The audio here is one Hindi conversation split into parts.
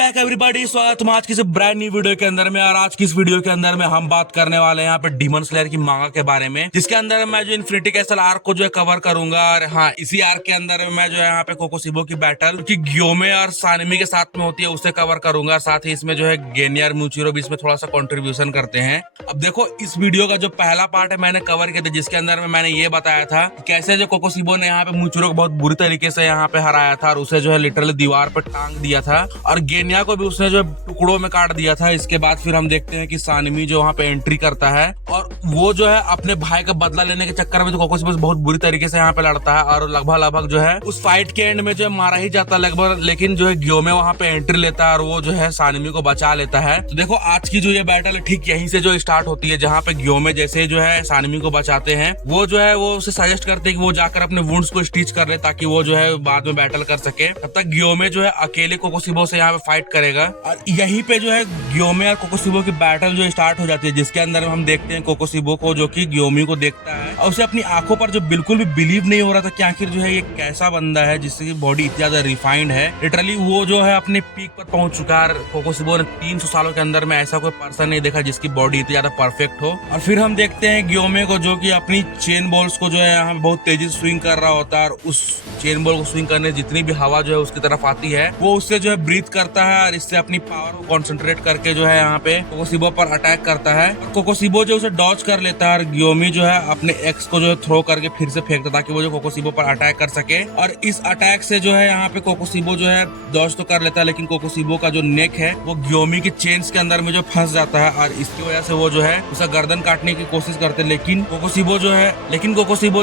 बैक एवरीबॉडी, स्वागत है आज की ब्रांड न्यू वीडियो के अंदर में। और आज की इस वीडियो के अंदर में हम बात करने वाले हैं यहाँ पे डीमन स्लेयर की मांगा के बारे में, जिसके अंदर मैं जो इन्फिनिटी कैसल आर्क को जो है कवर करूंगा। और हाँ, इसी आर्क के अंदर में मैं जो है यहाँ पे कोकोसिबो की बैटल की ग्योमे और सानिमी के साथ में होती है उसे कवर करूंगा। साथ ही इसमें जो है गेनिया और म्यूचिरो भी इसमें थोड़ा सा कॉन्ट्रीब्यूशन करते हैं। अब देखो, इस वीडियो का जो पहला पार्ट है मैंने कवर किया था, जिसके अंदर में मैंने ये बताया था कैसे जो कोकोसिबो ने यहाँ पे म्यूचिरो को बहुत बुरी तरीके से यहाँ पे हराया था और उसे जो है लिटरली दीवार पे टांग दिया था, और गेनिया को भी उसने जो टुकड़ों में काट दिया था। इसके बाद फिर हम देखते हैं कि सानिमी जो वहाँ पे एंट्री करता है और वो जो है अपने भाई का बदला लेने के चक्कर में तो कोकोसिबो बहुत बुरी तरीके से यहाँ पे लड़ता है और लगभग जो है उस फाइट के एंड में जो है मारा ही जाता है लगभग। लेकिन जो है ग्योमे वहाँ पे एंट्री लेता है और वो जो है सानिमी को बचा लेता है। तो देखो, आज की जो ये बैटल है ठीक यहीं से जो स्टार्ट होती है, जहाँ पे ग्योमे जैसे जो है सानिमी को बचाते हैं, वो जो है वो उसे सजेस्ट करते हैं कि वो जाकर अपने वुंड्स को स्टिच कर ले ताकि वो जो है बाद में बैटल कर सके। तब तक ग्योमे जो है अकेले कोकोसिबो से यहाँ पे फाइट करेगा और यहीं पे जो है ग्योमे और कोकोसिबो की बैटल जो स्टार्ट हो जाती है, जिसके अंदर हम देखते हैं कोकोसिबो को जो कि ग्योमी को देखता है और उसे अपनी आंखों पर जो बिल्कुल भी बिलीव नहीं हो रहा था कि आखिर जो है ये कैसा बंदा है जिसकी बॉडी इतनी ज्यादा रिफाइंड है। लिटरली वो जो है अपने पीक पर पहुंच चुका है। कोकोसिबो ने 300 सालों के अंदर में ऐसा कोई पर्सन नहीं देखा जिसकी बॉडी इतनी ज्यादा परफेक्ट हो। और फिर हम देखते हैं ग्योमे को जो कि अपनी चेन बॉल्स को जो है यहाँ बहुत तेजी से स्विंग कर रहा होता है और उस चेन बॉल को स्विंग करने जितनी भी हवा जो है उसकी तरफ आती है वो उससे जो है ब्रीथ करता है और इससे अपनी पावर को कॉन्सेंट्रेट करके जो है यहाँ पे कोकोसिबो पर अटैक करता है। और कोकोसिबो जो उसे डॉज कर लेता है और ग्योमी जो है अपने एक्स को जो है थ्रो करके फिर से फेंकता ताकि वो जो कोकोसिबो पर अटैक कर सके। और इस अटैक से जो है यहाँ पे कोकोसिबो जो है डॉज तो कर लेता है, लेकिन कोकोसिबो का जो नेक है वो ग्योमी की चेन्स के अंदर में जो फंस जाता है और इसकी वजह से वो जो है उसे गर्दन काटने की कोशिश करते हैं। लेकिन कोकोसिबो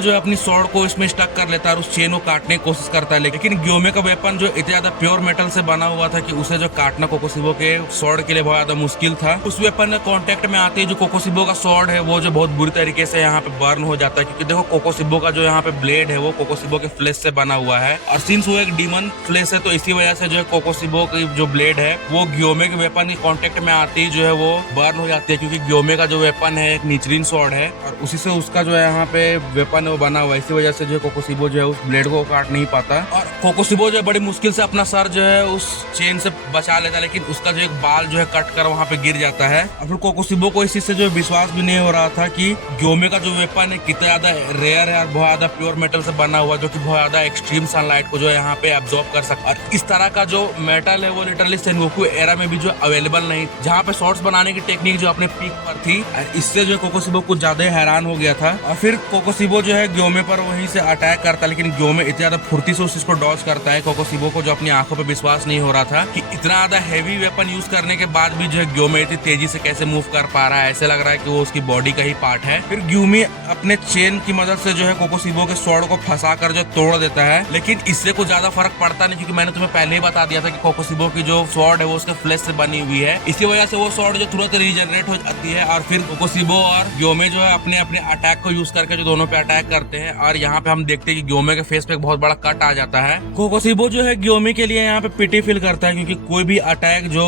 जो है अपनी स्वॉर्ड को इसमें स्टक कर लेता है और उस चेन को काटने की कोशिश करता है। लेकिन ग्योमे का वेपन जो इतना ज्यादा प्योर मेटल से बना हुआ था कि उसे जो काटना कोकोसिबो के स्वॉर्ड के लिए बहुत ज्यादा मुश्किल था। उस वेपन के कांटेक्ट में आते ही जो कोकोसिबो का स्वॉर्ड है वो जो बहुत बुरी तरीके से यहाँ पे बर्न हो जाता है, क्योंकि देखो कोकोसिबो का जो यहाँ पे ब्लेड है वो कोकोसिबो के फ्लेश से बना हुआ है और सिंस वो एक डीमन फ्लेश है तो इसी वजह से जो है कोकोसिबो की जो ब्लेड है वो ग्योमे के वेपन के कांटेक्ट में आते ही जो है वो बर्न हो जाती है, क्योंकि ग्योमे का जो वेपन है एक निचरिन स्वॉर्ड है और उसी से उसका जो है यहाँ पे वेपन है वो बना हुआ है। इसी वजह से जो है कोकोसिबो जो है उस ब्लेड को काट नहीं पाता और कोकोसिबो जो है बड़ी मुश्किल से अपना सर जो है उस चेन से बचा लेता है, लेकिन उसका जो एक बाल जो है कट कर वहाँ पे गिर जाता है। और फिर कोकोसिबो को इस चीज से जो विश्वास भी नहीं हो रहा था कि ग्योमे का जो वेपन है कितना ज्यादा रेयर है और बहुत ज्यादा प्योर मेटल से बना हुआ, जो कि बहुत ज्यादा एक्सट्रीम सनलाइट को जो है यहाँ पे एब्जॉर्ब कर सकता है। और इस तरह का जो मेटल है वो लिटरली सेनगोकू एरा में भी जो अवेलेबल नहीं, जहाँ पे शॉर्ट्स बनाने की टेक्निक जो अपने पीक पर थी। इससे जो कोकोसिबो कुछ ज्यादा हैरान हो गया था और फिर कोकोसिबो जो है ग्योमे पर वहीं से अटैक करता है, लेकिन ग्योमे इतना ज्यादा फुर्ती से उसको डॉज करता है। कोकोसिबो को जो अपनी आंखों पे विश्वास नहीं हो रहा था कि इतना ज्यादा हेवी वेपन यूज करने के बाद भी जो है ग्योमे इतनी तेजी से कैसे मूव कर पा रहा है, ऐसे लग रहा है कि वो उसकी बॉडी का ही पार्ट है। फिर ग्योमी अपने चेन की मदद से जो है कोकोसिबो के स्वॉर्ड को फंसा कर जो तोड़ देता है, लेकिन इससे कुछ ज्यादा फर्क पड़ता नहीं, क्योंकि मैंने तुम्हें पहले ही बता दिया था कि कोकोसिबो की जो स्वॉर्ड है वो उसके फ्लेश से बनी हुई है। इसी वजह से वो स्वॉर्ड जो तुरंत रीजनरेट हो जाती है और फिर कोकोसिबो और ग्योमे जो है अपने अपने अटैक को यूज करके जो दोनों पे अटैक करते हैं। और यहाँ पे हम देखते हैं कि ग्योमे के फेस पे एक बहुत बड़ा कट आ जाता है। कोकोसिबो जो है ग्योमे के लिए यहाँ पे पिटी फील करता है, क्योंकि कोई भी अटैक जो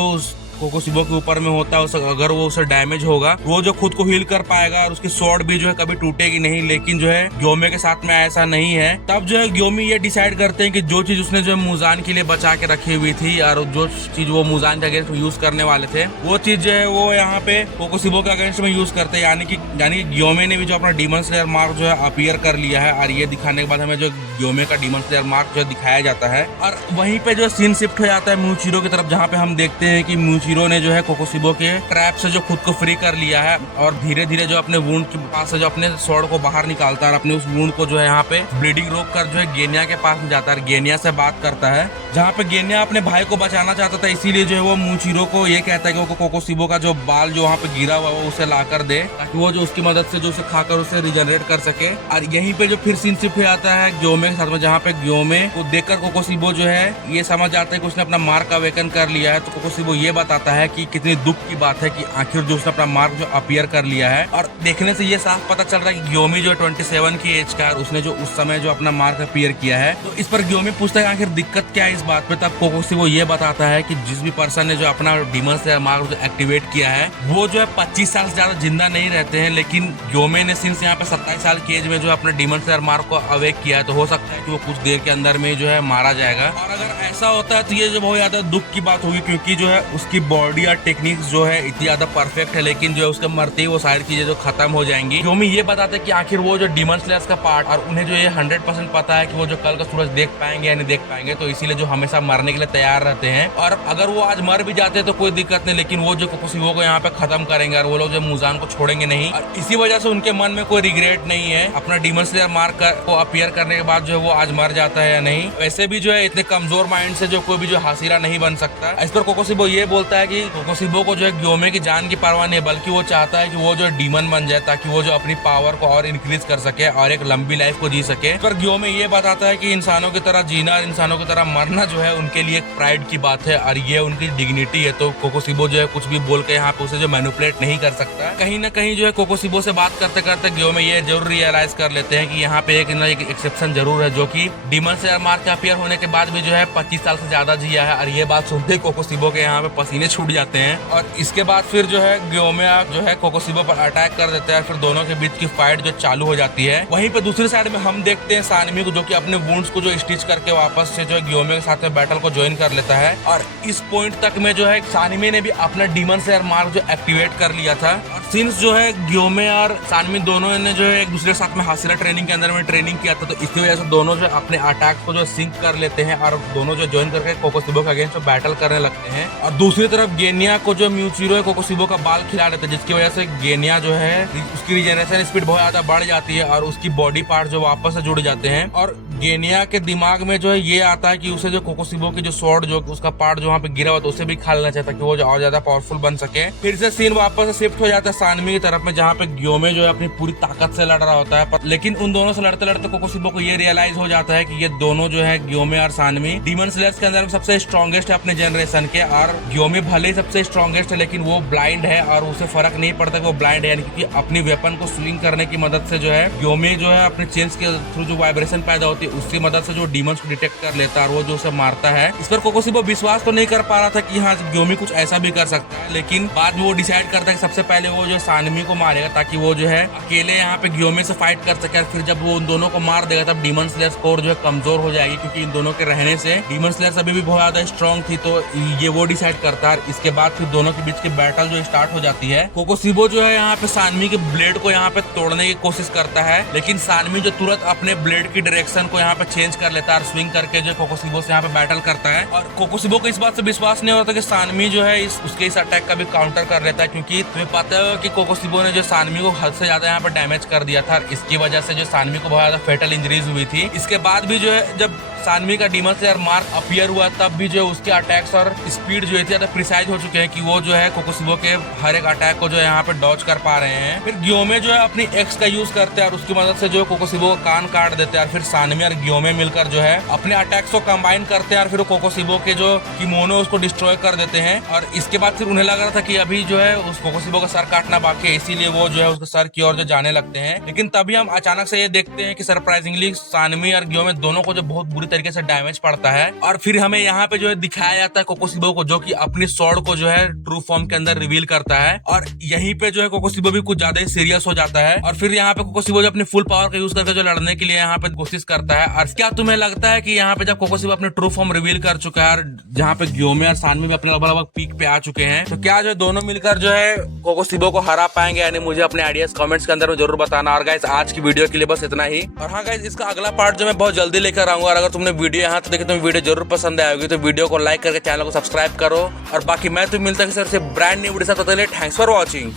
कोकोसिबो के ऊपर में होता है अगर वो उसे डैमेज होगा वो जो खुद को हील कर पाएगा और उसकी स्वॉर्ड भी जो है कभी टूटेगी नहीं। लेकिन जो है ग्योमे के साथ में ऐसा नहीं है। तब जो है ग्योमी ये डिसाइड करते हैं कि जो चीज उसने जो मुजान के लिए बचा के रखी हुई थी और जो चीज वो मुजान के अगेंस्ट यूज करने वाले थे वो चीज जो है वो यहाँ पे कोकोसिबो के अगेंस्ट में यूज करते हैं। यानी कि ग्योमे ने भी जो अपना डीमन स्लेयर मार्क जो है अपीयर कर लिया है और ये दिखाने के बाद हमें जो ग्योमे का डीमन स्लेयर मार्क जो दिखाया जाता है। और वहीं पे जो सीन शिफ्ट हो जाता है म्यूचिरो की तरफ, जहाँ पे हम देखते हैं कि म्यूचिरो ने जो है कोकोसिबो के ट्रैप से जो खुद को फ्री कर लिया है और धीरे धीरे जो अपने वुंड के पास से जो अपने स्वॉर्ड को बाहर निकालता है और अपने उस वुंड को जो है यहाँ पे ब्लीडिंग रोक कर जो है गेनिया के पास में जाता है, गेनिया से बात करता है, जहाँ पे गेनिया अपने भाई को बचाना चाहता था। इसीलिए जो है वो म्यूचिरो को ये कहता है कि वो कोकोसिबो का जो बाल जो वहाँ पे गिरा हुआ वो उसे ला कर दे ताकि वो जो उसकी मदद से जो उसे खाकर उसे रिजनरेट कर सके। और यहीं पे जो फिर सीन शिफ्ट हो जाता है ग्योमे के साथ में, जहाँ पे ग्योमे को देखकर कोकोसिबो जो है ये समझ जाता है कि उसने अपना मार्क अवेकन कर लिया है। तो कोकोसिबो ये बताता है कि कितनी दुख की बात है कि आखिर जो उसने अपना मार्क जो अपीयर कर लिया है। और देखने से ये साफ पता चल रहा है कि ग्योमी जो 27 की एज का है, उसने जो उस समय जो अपना मार्क अपीयर किया है। तो इस पर ग्योमी पूछता है आखिर दिक्कत क्या है इस बात पे, तब कोकोसिबो ये बताता है कि जिस भी पर्सन ने जो अपना डीमन स्लेयर मार्क एक्टिवेट किया है वो जो है 25 साल से ज्यादा जिंदा नहीं रहते हैं, लेकिन ग्योमे ने सिंस यहाँ पे 27 साल की एज में जो अपने डीमन स्लेयर मार्क को अवेक किया है, तो हो सकता है कि वो कुछ देर के अंदर में जो है मारा जाएगा। और अगर ऐसा होता है तो ये जो बहुत ज्यादा दुख की बात होगी, क्योंकि जो है उसकी बॉडी और टेक्निक्स जो है इतनी ज्यादा परफेक्ट है, लेकिन जो है उसके मरते ही वो सारी चीजें जो खत्म हो जाएंगी। ग्योमी ये बताते हैं कि आखिर वो जो डीमन स्लेयर्स का पार्ट, और उन्हें जो ये 100% पता है कि वो जो कल का सूरज देख पाएंगे या नहीं देख पाएंगे, तो इसीलिए जो हमेशा मरने के लिए तैयार रहते हैं। और अगर वो आज मर भी जाते हैं तो कोई दिक्कत नहीं, लेकिन वो जो कोकोसिबो को यहाँ पे खत्म करेंगे और वो लोग जो मुजान को छोड़ेंगे नहीं, और इसी वजह से उनके मन में कोई रिग्रेट नहीं है अपना डीमन स्लेयर मार्क को अपीयर करने के बाद जो है वो आज मर जाता है या नहीं। वैसे भी जो है इतने कमजोर माइंड से जो कोई भी जो हासिरा नहीं बन सकता। इस पर कोकोसिबो ये बोलता है कि कोकोसिबो को जो है ग्योमे की जान की परवाह नहीं, बल्कि वो चाहता है कि वो जो डीमन बन जाए ताकि वो जो अपनी पावर को और इंक्रीज कर सके और एक लंबी लाइफ को जी सके। पर ग्योमे ये बताता है कि इंसानों की तरह जीना और इंसानों की तरह मरना जो है उनके लिए प्राइड की बात है और ये उनकी डिग्निटी है। तो कोकोसिबो जो है कुछ भी बोल के यहाँ पे उसे जो मैनिपुलेट नहीं कर सकता। कहीं ना कहीं जो है कोकोसिबो से बात करते करते ग्योमे ये जरूर रियलाइज कर लेते हैं कि यहाँ पे एक एक्सेप्शन जरूर है, जो कि डीमन स्लेयर मार्क के अपीयर होने के बाद भी जो है 25 साल से ज्यादा जिया है। और ये बात सुनते ही कोकोसिबो के यहाँ पे पसीने छूट जाते हैं। और इसके बाद फिर जो है ग्योमे जो है कोकोसिबो पर अटैक कर देता है। फिर दोनों के बीच की फाइट जो चालू हो जाती है। वहीं पे दूसरी साइड में हम देखते हैं सानमी को, जो कि अपने वुंड्स को जो स्टिच करके वापस से जो है ग्योमे के साथ में बैटल को ज्वाइन कर लेता है। और इस पॉइंट तक में जो है सानमी ने भी अपना डीमन स्लेयर मार्क जो एक्टिवेट कर लिया था। और सिंस जो है ग्योमे और सानमी दोनों ने जो है एक दूसरे के साथ में हासिरा ट्रेनिंग के अंदर में ट्रेनिंग किया था, तो इसकी वजह से दोनों जो अपने अटैक को जो सिंक कर लेते हैं और दोनों जो ज्वाइन करके कोकोसिबो के अगेंस्ट बैटल करने लगते हैं। और दूसरी तरफ गेनिया को जो म्यूचिरो है कोकोसिबो का बाल खिला देता है, जिसकी वजह से गेनिया जो है उसकी रिजेनरेशन स्पीड बहुत ज्यादा बढ़ जाती है और उसकी बॉडी पार्ट जो वापस से जुड़ जाते हैं। और गेनिया के दिमाग में जो है ये आता है कि उसे जो कोकोसिबो की जो स्वॉर्ड जो उसका पार्ट जो वहाँ पे गिरा हुआ था उसे भी खा लेना चाहता कि वो जो और ज्यादा पावरफुल बन सके। फिर से सीन वापस से शिफ्ट हो जाता है सानमी की तरफ में, जहाँ पे ग्योमे जो है अपनी पूरी ताकत से लड़ रहा होता है। लेकिन उन दोनों से लड़ते लड़ते कोकोसिबो को ये रियलाइज हो जाता है कि ये दोनों जो है ग्योमे और सानमी डीमन स्लेयर्स के अंदर सबसे स्ट्रॉन्गेस्ट है अपने जनरेशन के। और ग्योमे भले ही सबसे स्ट्रॉन्गेस्ट है, लेकिन वो ब्लाइंड है और उसे फर्क नहीं पड़ता कि वो ब्लाइंड है, यानी कि अपनी वेपन को स्विंग करने की मदद से जो है ग्योमे जो है अपने चेंज के थ्रू जो वाइब्रेशन पैदा होती है उसकी मदद से जो डीमंस को डिटेक्ट कर लेता है और वो जो उसे मारता है। इस पर कोकोसिबो विश्वास तो नहीं कर पा रहा था कि हाँ ग्योमे कुछ ऐसा भी कर सकता है, लेकिन बाद में वो डिसाइड करता है कि सबसे पहले वो जो सानमी को मारेगा ताकि वो जो है अकेले यहाँ पे ग्योमे से फाइट कर सके। फिर जब वो उन दोनों को मार देगा तब डीमन स्लेयर कोर जो है कमजोर हो जाएगी, क्योंकि इन दोनों के रहने से डीमन स्लेयर अभी भी बहुत ज्यादा स्ट्रॉन्ग थी। तो ये वो डिसाइड करता है। इसके बाद फिर दोनों के बीच की बैटल जो स्टार्ट हो जाती है। कोकोसिबो जो है यहाँ पे सानमी के ब्लेड को यहाँ पे तोड़ने की कोशिश करता है, लेकिन सानमी जो तुरंत अपने ब्लेड की डायरेक्शन को यहाँ पे चेंज कर लेता है और स्विंग करके जो कोकोसिबो से यहाँ पे बैटल करता है। और कोकोसिबो को इस बात से विश्वास नहीं होता कि सानमी जो है उसके इस अटैक का भी काउंटर कर लेता है, क्योंकि तुम्हें पता है कि कोकोसिबो ने जो सानमी को हद से ज्यादा यहाँ पे डैमेज कर दिया था। इसकी वजह से जो सानमी को बहुत ज्यादा फेटल इंजरीज हुई थी। इसके बाद भी जो है जब सानवी का डीमन स्लेयर मार्क अपीयर हुआ तब भी जो है उसके अटैक्स और स्पीड जो है ज्यादा प्रिसाइज हो चुके हैं कि वो जो है कोकोसिबो के हर एक अटैक को जो है यहाँ पे डॉज कर पा रहे हैं। फिर ग्योमे जो है अपनी एक्स का यूज करते हैं और उसकी मदद से जो कोकोसिबो का कान काट देते हैं। और फिर सानवी और ग्योमे मिलकर जो है अपने अटैक्स को कंबाइन करते हैं और फिर कोकोसिबो के जो किमोनो उसको डिस्ट्रॉय कर देते हैं। और इसके बाद फिर उन्हें लग रहा था कि अभी जो है उस कोकोसिबो का सर काटना बाकी है, इसीलिए वो जो है उसके सर की ओर जो जाने लगते हैं। लेकिन तभी हम अचानक से ये देखते हैं कि सरप्राइजिंगली सानवी और ग्योमे दोनों को जो बहुत बुरी तरीके से डैमेज पड़ता है। और फिर हमें यहाँ पे जो है दिखाया जाता है कोकोसिबो को, जो कि अपनी स्वॉर्ड को जो है ट्रू फॉर्म के अंदर रिवील करता है। और यहीं पे जो है कोकोसिबो भी कुछ ज्यादा ही सीरियस हो जाता है। और फिर यहाँ पे कोकोसिबो जो अपनी फुल पावर का यूज करके जो लड़ने के लिए यहाँ पे कोशिश करता है। और क्या तुम्हें लगता है कि यहाँ पे जब कोकोसिबो अपने ट्रू फॉर्म रिवील कर चुका है और जहाँ पे ग्योमे और सानवी भी अपने लगभग पीक पे आ चुके हैं, तो क्या जो दोनों मिलकर जो है कोकोसिबो को हरा पाएंगे? यानी मुझे अपने आइडियाज कमेंट्स के अंदर में जरूर बताना। और गाइस आज की वीडियो के लिए बस इतना ही। और हाँ गाइस, इसका अगला पार्ट जो मैं बहुत जल्दी लेकर आऊंगा। और अगर तुमने वीडियो यहाँ तो देखी तो वीडियो जरूर पसंद आएगी, तो वीडियो को लाइक करके चैनल को सब्सक्राइब करो। और बाकी मैं तो मिलता हूँ सर से ब्रांड न्यू वीडियो के साथ। Thanks for watching.